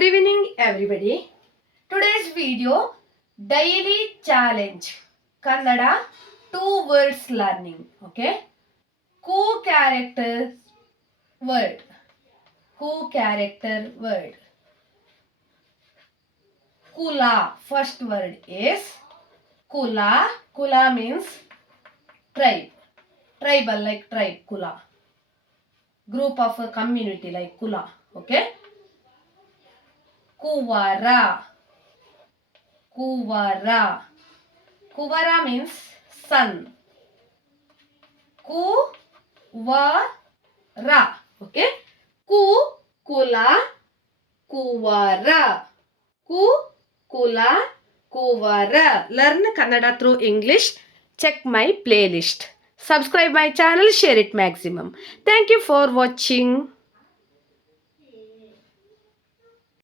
Good evening, everybody. Today's video daily challenge Kannada 2 words learning. Okay, co-character word. Co-character word. Kula. First word is Kula. Kula means tribe. Tribal, like tribe. Kula. Group of a community like Kula. Okay. Kuvara. Kuvara. Kuvara means sun. Kuvara. Okay. Kula, Kuvara. Kula, Kuvara. Learn Kannada through English. Check my playlist. Subscribe my channel. Share it maximum. Thank you for watching.